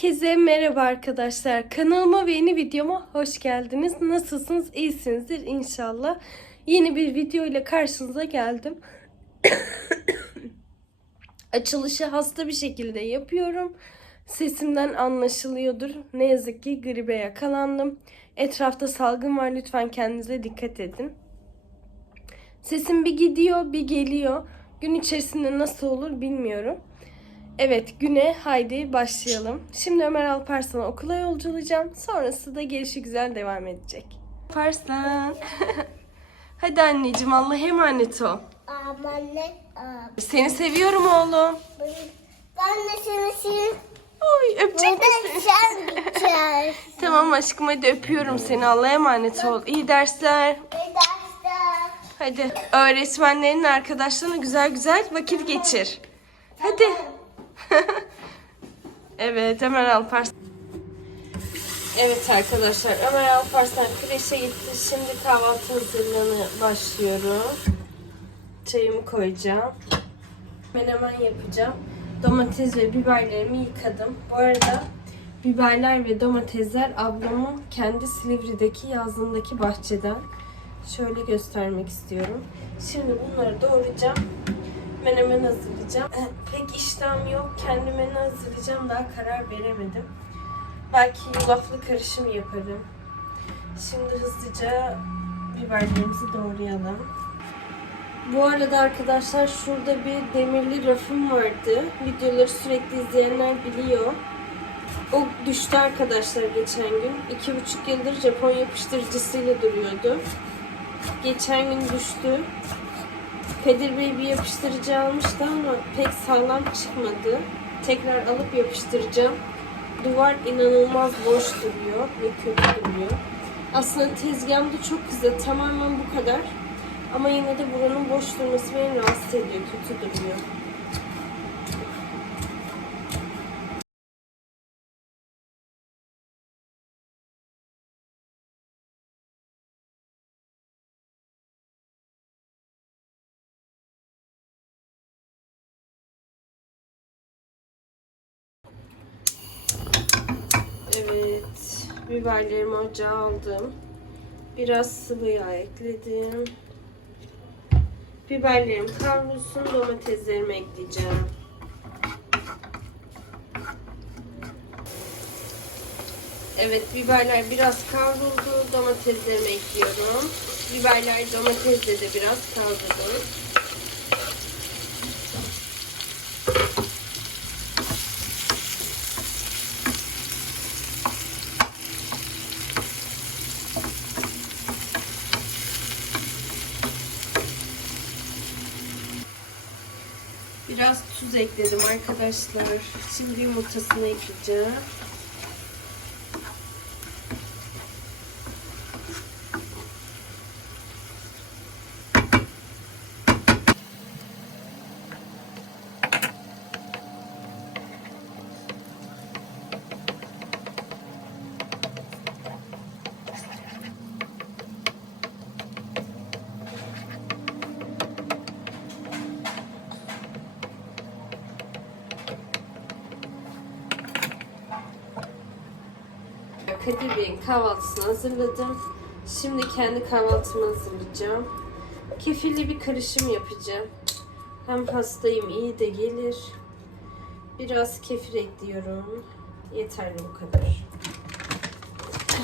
Herkese merhaba arkadaşlar. Kanalıma ve yeni videoma hoş geldiniz. Nasılsınız? İyisinizdir inşallah. Yeni bir video ile karşınıza geldim. Açılışı hasta bir şekilde yapıyorum. Sesimden anlaşılıyordur. Ne yazık ki gribe yakalandım. Etrafta salgın var. Lütfen kendinize dikkat edin. Sesim bir gidiyor, bir geliyor. Gün içerisinde nasıl olur bilmiyorum. Evet güne haydi başlayalım. Şimdi Ömer Alparslan'ı okula yolculayacağım. Sonrası da gelişi güzel devam edecek. Alparslan. Hadi anneciğim Allah'a emanet ol. Aman ne? Seni seviyorum oğlum. Ben de seni seviyorum. Oy öpecek misin? sen? Tamam aşkım hadi öpüyorum seni. Allah'a emanet ol. İyi dersler. Bir derste. Hadi öğretmenlerin arkadaşlarına güzel güzel vakit geçir. Hadi. evet Ömer Alparslan. Evet arkadaşlar Ömer Alparslan kreşe gitti. Şimdi kahvaltı hazırlığına başlıyorum. Çayımı koyacağım. Menemen yapacağım. Domates ve biberlerimi yıkadım. Bu arada biberler ve domatesler ablamın kendi Silivri'deki yazlığındaki bahçeden. Şöyle göstermek istiyorum. Şimdi bunları doğrayacağım. Menemen hazırlayacağım. Eh, Pek iştahım yok. Kendime ne hazırlayacağım daha karar veremedim. Belki yulaflı karışım yaparım. Şimdi hızlıca biberlerimizi doğrayalım. Bu arada arkadaşlar şurada bir demirli rafım vardı. Videoları sürekli izleyenler biliyor. O düştü arkadaşlar geçen gün. İki buçuk yıldır Japon yapıştırıcısıyla duruyordu. Geçen gün düştü. Kadir Bey bir yapıştırıcı almıştı ama pek sağlam çıkmadı. Tekrar alıp yapıştıracağım. Duvar inanılmaz boş duruyor ve kötü duruyor. Aslında tezgahımda çok güzel. Tamamen bu kadar. Ama yine de buranın boş durması beni rahatsız ediyor. Kötü duruyor. Evet. Biberlerimi ocağa aldım. Biraz sıvı yağ ekledim. Biberlerim kavrulsun. Domateslerimi ekleyeceğim. Evet biberler biraz kavruldu. Domateslerimi ekliyorum. Biberler domatesle de biraz kavruldu. Biraz tuz ekledim arkadaşlar. Şimdi yumurtasını ekleyeceğim. Kadir Bey'in kahvaltısını hazırladım. Şimdi kendi kahvaltımı hazırlayacağım. Kefirli bir karışım yapacağım. Hem hastayım iyi de gelir. Biraz kefir ekliyorum. Yeterli bu kadar.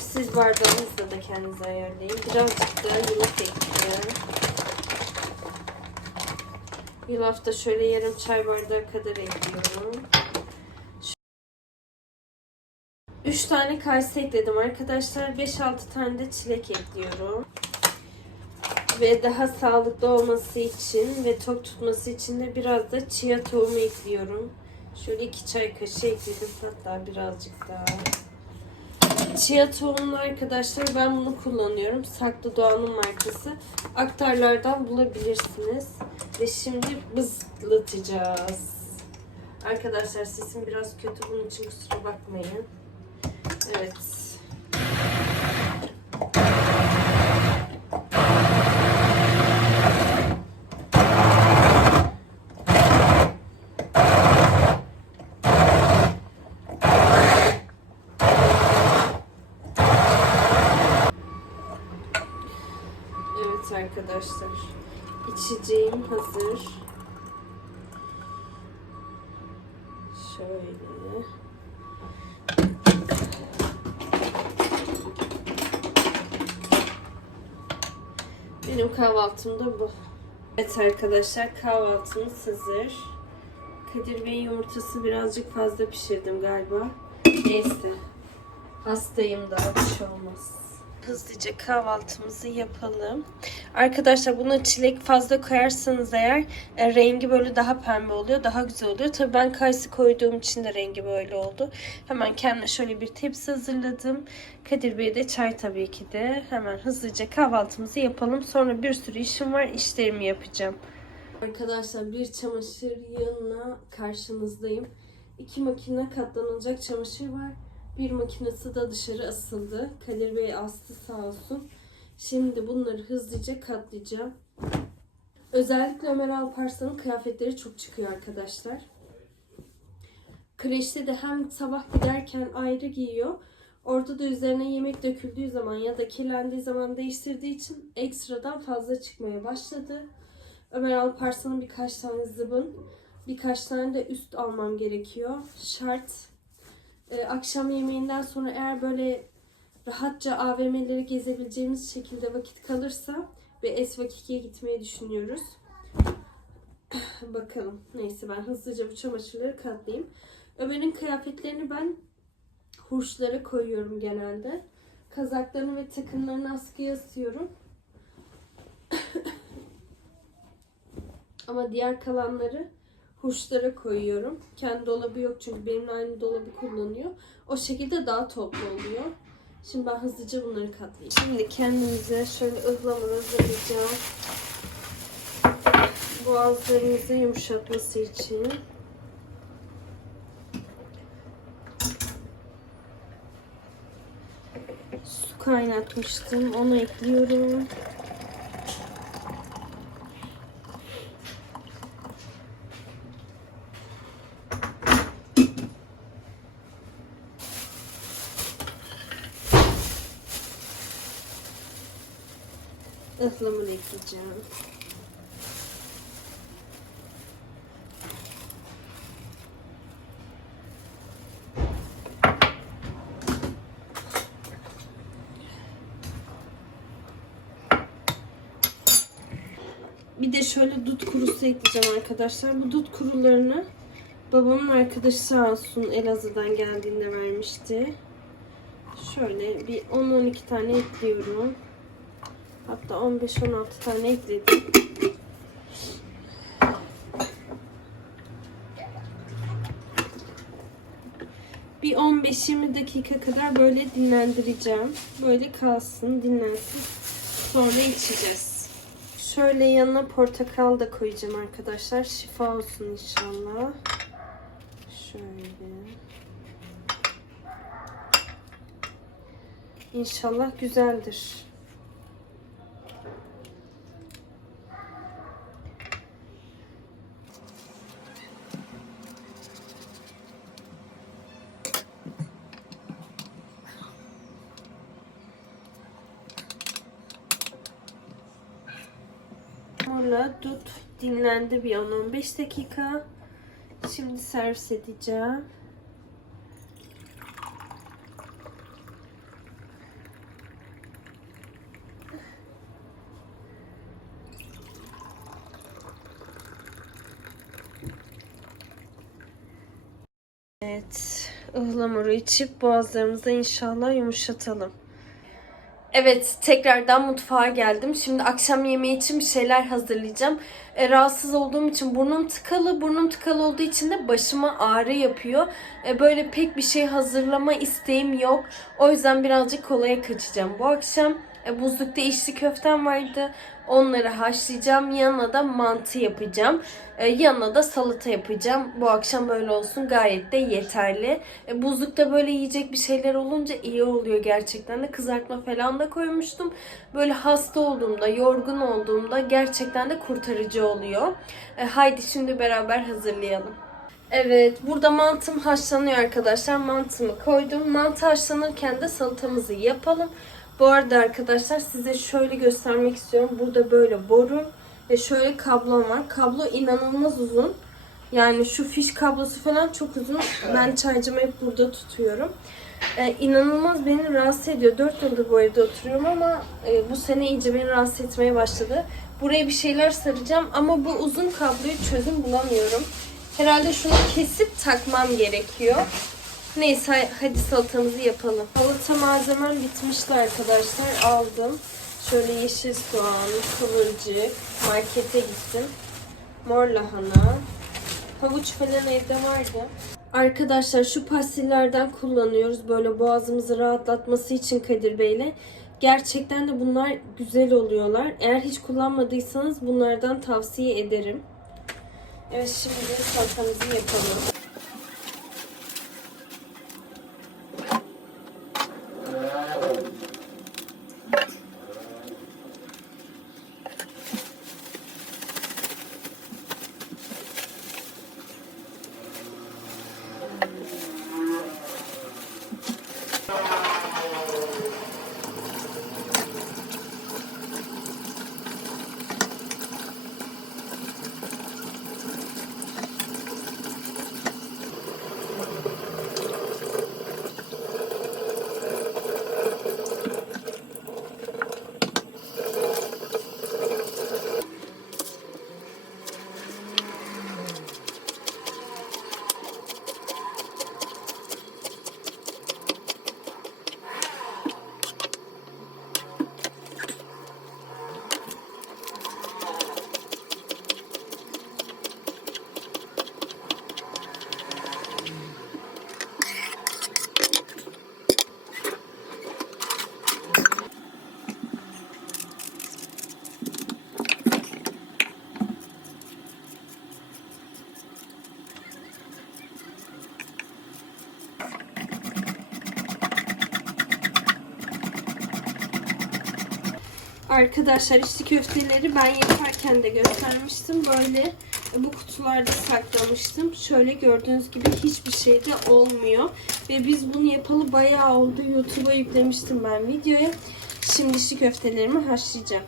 Siz bardağınızla da kendinize ayarlayın. Birazcık da yulaf ekleyeceğim. Yulaf da şöyle yarım çay bardağı kadar ekliyorum. 3 tane kayısı ekledim arkadaşlar. 5-6 tane de çilek ekliyorum. Ve daha sağlıklı olması için ve tok tutması için de biraz da chia tohumu ekliyorum. Şöyle 2 çay kaşığı ekledim. Hatta birazcık daha. Chia tohumlu arkadaşlar ben bunu kullanıyorum. Saklı Doğan'ın markası. Aktarlardan bulabilirsiniz. Ve şimdi bızlatacağız. Arkadaşlar sesim biraz kötü bunun için kusura bakmayın. Evet. Arkadaşlar. İçeceğim hazır. Şöyle. Kahvaltım da bu. Evet arkadaşlar kahvaltımız hazır. Kadir Bey yumurtası birazcık fazla pişirdim galiba. Neyse. Hastayım daha bir şey olmaz. Hızlıca kahvaltımızı yapalım. Arkadaşlar buna çilek fazla koyarsanız eğer e, rengi böyle daha pembe oluyor. Daha güzel oluyor. Tabii ben kayısı koyduğum için de rengi böyle oldu. Hemen kendime şöyle bir tepsi hazırladım. Kadir Bey de çay tabii ki de. Hemen hızlıca kahvaltımızı yapalım. Sonra bir sürü işim var. İşlerimi yapacağım. Arkadaşlar bir çamaşır yığınla karşınızdayım. İki makine katlanılacak çamaşır var. Bir makinesi de dışarı asıldı. Kadir Bey astı sağ olsun. Şimdi bunları hızlıca katlayacağım. Özellikle Ömer Alparslan'ın kıyafetleri çok çıkıyor arkadaşlar. Kreşte de hem sabah giderken ayrı giyiyor. Orada da üzerine yemek döküldüğü zaman ya da kirlendiği zaman değiştirdiği için ekstradan fazla çıkmaya başladı. Ömer Alparslan'ın birkaç tane zıbın, birkaç tane de üst almam gerekiyor. Şart. Ee, akşam yemeğinden sonra eğer böyle rahatça AVM'leri gezebileceğimiz şekilde vakit kalırsa ve Esvakiki'ye gitmeyi düşünüyoruz. Bakalım. Neyse ben hızlıca bu çamaşırları katlayayım. Ömer'in kıyafetlerini ben hurçlara koyuyorum genelde. Kazaklarını ve takımlarını askıya asıyorum. Ama diğer kalanları hurçlara koyuyorum. Kendi dolabı yok çünkü benimle aynı dolabı kullanıyor. O şekilde daha toplu oluyor. Şimdi ben hızlıca bunları katlayayım. Şimdi kendimize şöyle ıhlamur hazırlayacağım. Boğazlarımızı yumuşatması için. Su kaynatmıştım. Onu ekliyorum. Ekleyeceğim. Bir de şöyle dut kurusu ekleyeceğim arkadaşlar. Bu dut kurularını babamın arkadaşı sağ olsun Elazığ'dan geldiğinde vermişti. Şöyle bir 10-12 tane ekliyorum. Hatta 15-16 tane ekledim. Bir 15-20 dakika kadar böyle dinlendireceğim. Böyle kalsın, dinlensin. Sonra içeceğiz. Şöyle yanına portakal da koyacağım arkadaşlar. Şifa olsun inşallah. Şöyle. İnşallah güzeldir. Hamurla dut dinlendi bir 10-15 dakika. Şimdi servis edeceğim. Evet, ıhlamuru içip boğazlarımızı inşallah yumuşatalım. Evet, tekrardan mutfağa geldim. Şimdi akşam yemeği için bir şeyler hazırlayacağım. E, rahatsız olduğum için burnum tıkalı. Burnum tıkalı olduğu için de başıma ağrı yapıyor. E, böyle pek bir şey hazırlama isteğim yok. O yüzden birazcık kolaya kaçacağım bu akşam. E, buzlukta içli köftem vardı. Onları haşlayacağım. Yanına da mantı yapacağım. E, yanına da salata yapacağım. Bu akşam böyle olsun gayet de yeterli. E, buzlukta böyle yiyecek bir şeyler olunca iyi oluyor gerçekten de. Kızartma falan da koymuştum. Böyle hasta olduğumda, yorgun olduğumda gerçekten de kurtarıcı oluyor. E, haydi şimdi beraber hazırlayalım. Evet, burada mantım haşlanıyor arkadaşlar. Mantımı koydum. Mantı haşlanırken de salatamızı yapalım. Bu arada arkadaşlar size şöyle göstermek istiyorum. Burada böyle borum ve şöyle kablom var. Kablo inanılmaz uzun. Yani şu fiş kablosu falan çok uzun. Ben çaycımı hep burada tutuyorum. Ee, inanılmaz beni rahatsız ediyor. 4 yıldır bu evde oturuyorum ama e, bu sene iyice beni rahatsız etmeye başladı. Buraya bir şeyler saracağım ama bu uzun kabloyu çözüm bulamıyorum. Herhalde şunu kesip takmam gerekiyor. Neyse hadi salatamızı yapalım. Salata malzemem bitmişti arkadaşlar. Aldım. Şöyle yeşil soğan, kıvırcık. Markete gittim. Mor lahana. Havuç falan evde vardı. Arkadaşlar şu pastillerden kullanıyoruz. Böyle boğazımızı rahatlatması için Kadir Bey'le. Gerçekten de bunlar güzel oluyorlar. Eğer hiç kullanmadıysanız bunlardan tavsiye ederim. Evet şimdi salatamızı yapalım. Arkadaşlar içli köfteleri ben yaparken de göstermiştim. Böyle bu kutularda saklamıştım. Şöyle gördüğünüz gibi hiçbir şey de olmuyor. Ve biz bunu yapalı bayağı oldu. YouTube'a yüklemiştim ben videoya. Şimdi içli köftelerimi haşlayacağım.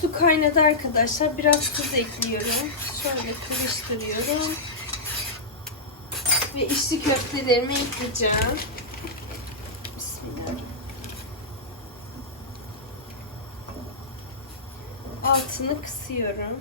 Su kaynadı arkadaşlar. Biraz tuz ekliyorum. Şöyle karıştırıyorum. Ve içli köftelerimi ekleyeceğim. Altını kısıyorum.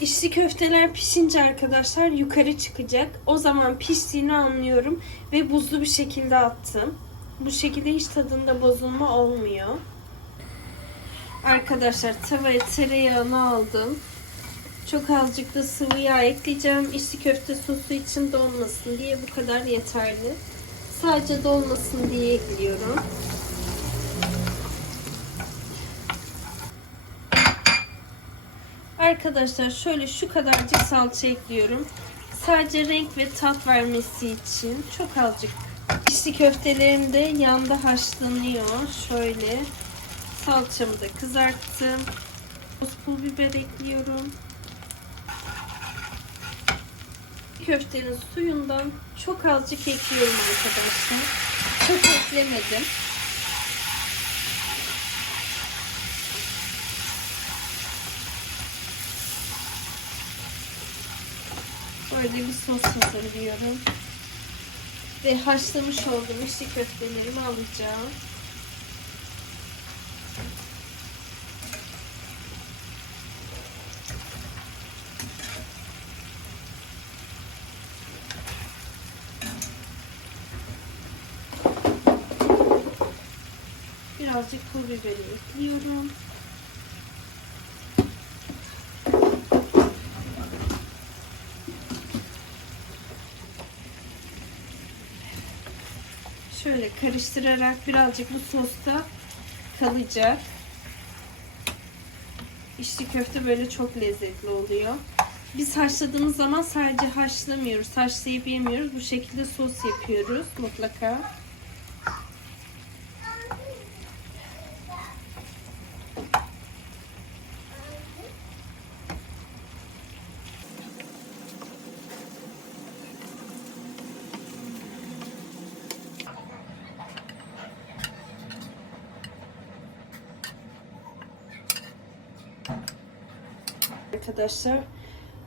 İçli köfteler pişince arkadaşlar yukarı çıkacak. O zaman piştiğini anlıyorum ve buzlu bir şekilde attım. Bu şekilde hiç tadında bozulma olmuyor. Arkadaşlar tavaya tereyağını aldım. Çok azıcık da sıvı yağ ekleyeceğim. İçli köfte sosu için donmasın diye bu kadar yeterli. Sadece dolmasın diye ekliyorum. Arkadaşlar şöyle şu kadarcık salça ekliyorum. Sadece renk ve tat vermesi için çok azıcık. İçli köftelerim de yanda haşlanıyor. Şöyle salçamı da kızarttım. Buz pul biber ekliyorum. Köftenin suyundan çok azıcık ekliyorum arkadaşlar. Çok eklemedim. Böyle bir sos hazırlıyorum. Ve haşlamış olduğum içli köftelerimi alacağım. Birazcık pul biberi ekliyorum. Şöyle karıştırarak birazcık bu sosta kalacak. İçli köfte böyle çok lezzetli oluyor. Biz haşladığımız zaman sadece haşlamıyoruz. Haşlayıp yemiyoruz. Bu şekilde sos yapıyoruz mutlaka. Arkadaşlar.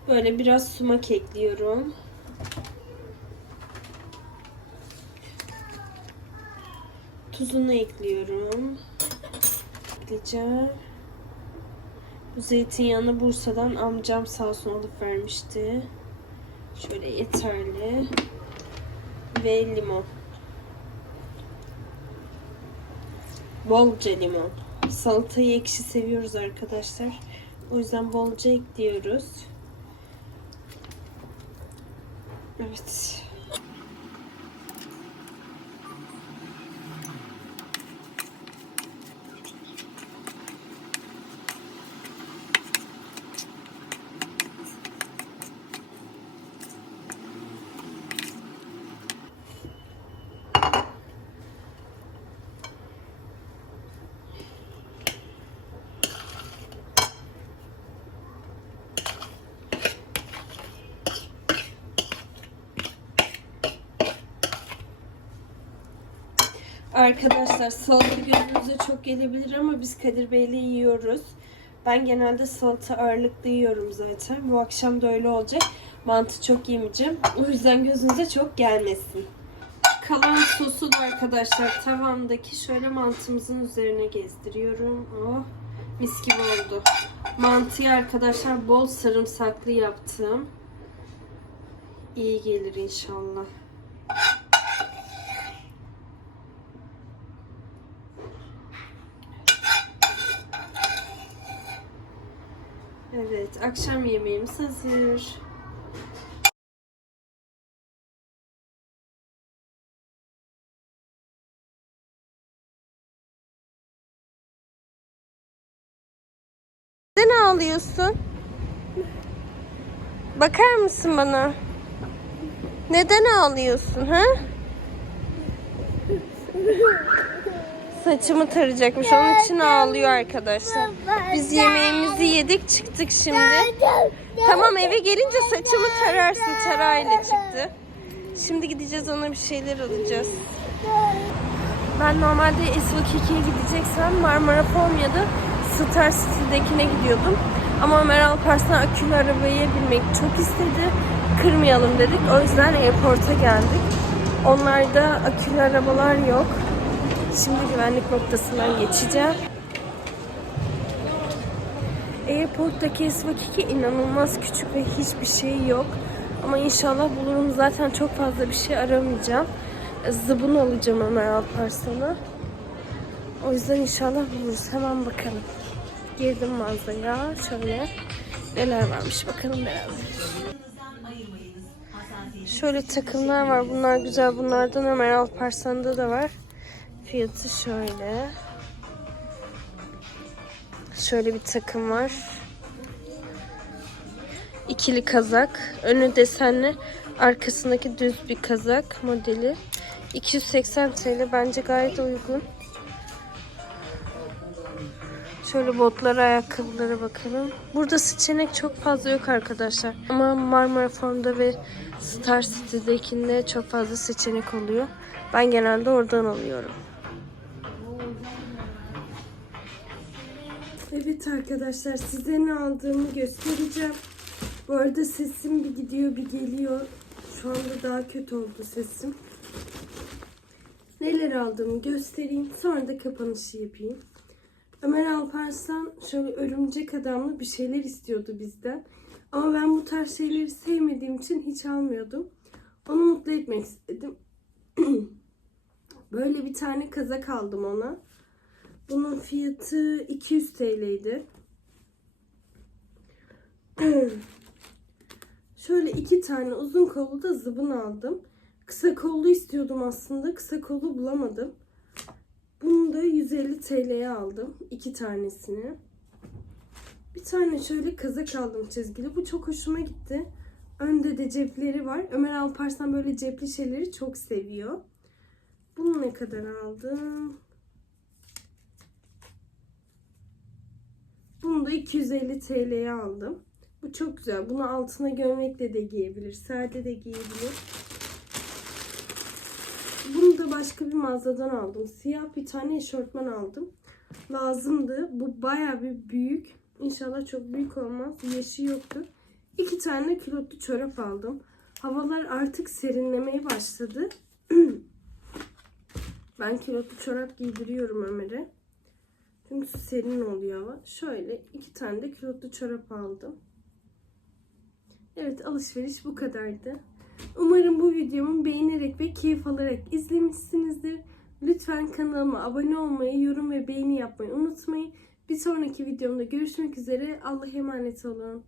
Böyle biraz sumak ekliyorum. Tuzunu ekliyorum. Ekleyeceğim. Bu zeytinyağını Bursa'dan amcam sağ olsun alıp vermişti. Şöyle yeterli. Ve limon. Bolca limon. Salatayı ekşi seviyoruz arkadaşlar. O yüzden bolca ekliyoruz. Evet. Arkadaşlar salata gözünüze çok gelebilir ama biz Kadir Bey'le yiyoruz. Ben genelde salata ağırlıklı yiyorum zaten. Bu akşam da öyle olacak. Mantı çok yemeyeceğim. O yüzden gözünüze çok gelmesin. Kalan sosu da arkadaşlar tavamdaki şöyle mantımızın üzerine gezdiriyorum. Oh mis gibi oldu. Mantıyı arkadaşlar bol sarımsaklı yaptım. İyi gelir inşallah. Evet, akşam yemeğimiz hazır. Neden ağlıyorsun? Bakar mısın bana? Neden ağlıyorsun ha? Saçımı tarayacakmış. Onun için ağlıyor arkadaşlar. Biz yemeğimizi yedik çıktık şimdi. Tamam eve gelince saçımı tararsın. Tarayla çıktı. Şimdi gideceğiz ona bir şeyler alacağız. Ben normalde Esvakiki'ye gideceksem Marmara Forum ya da Star City'dekine gidiyordum. Ama Ömer Alparslan akülü arabaya binmek çok istedi. Kırmayalım dedik. O yüzden airport'a geldik. Onlarda akülü arabalar yok. Şimdi güvenlik noktasından geçeceğim. Airport'taki Esvakiki inanılmaz küçük ve hiçbir şey yok. Ama inşallah bulurum. Zaten çok fazla bir şey aramayacağım. Zıbın alacağım Ömer Alparslan'a. O yüzden inşallah buluruz. Hemen bakalım. Girdim mağazaya. Şöyle neler varmış bakalım beraber. Şöyle takımlar var. Bunlar güzel. Bunlardan Ömer Alparslan'da da var. Fiyatı şöyle. Şöyle bir takım var. İkili kazak. Önü desenli. Arkasındaki düz bir kazak modeli. 280 TL bence gayet uygun. Şöyle botlara, ayakkabılara bakalım. Burada seçenek çok fazla yok arkadaşlar. Ama Marmara Form'da ve Star City'dekinde çok fazla seçenek oluyor. Ben genelde oradan alıyorum. Evet arkadaşlar size ne aldığımı göstereceğim. Bu arada sesim bir gidiyor bir geliyor. Şu anda daha kötü oldu sesim. Neler aldığımı göstereyim. Sonra da kapanışı yapayım. Ömer Alparslan şöyle örümcek adamlı bir şeyler istiyordu bizden. Ama ben bu tarz şeyleri sevmediğim için hiç almıyordum. Onu mutlu etmek istedim. Böyle bir tane kazak aldım ona. Bunun fiyatı 200 TL'ydi. Şöyle iki tane uzun kollu da zıbın aldım. Kısa kollu istiyordum aslında. Kısa kollu bulamadım. Bunu da 150 TL'ye aldım. iki tanesini. Bir tane şöyle kazak aldım çizgili. Bu çok hoşuma gitti. Önde de cepleri var. Ömer Alparslan böyle cepli şeyleri çok seviyor. Bunu ne kadar aldım? Bunu da 250 TL'ye aldım. Bu çok güzel. Bunu altına gömlekle de giyebilir. Sade de giyebilir. Bunu da başka bir mağazadan aldım. Siyah bir tane eşortman aldım. Lazımdı. Bu baya bir büyük. İnşallah çok büyük olmaz. Yeşi yoktur. İki tane kilotlu çorap aldım. Havalar artık serinlemeye başladı. ben kilotlu çorap giydiriyorum Ömer'e. Çünkü serin oluyor. Şöyle iki tane de kilotlu çorap aldım. Evet alışveriş bu kadardı. Umarım bu videomu beğenerek ve keyif alarak izlemişsinizdir. Lütfen kanalıma abone olmayı, yorum ve beğeni yapmayı unutmayın. Bir sonraki videomda görüşmek üzere. Allah'a emanet olun.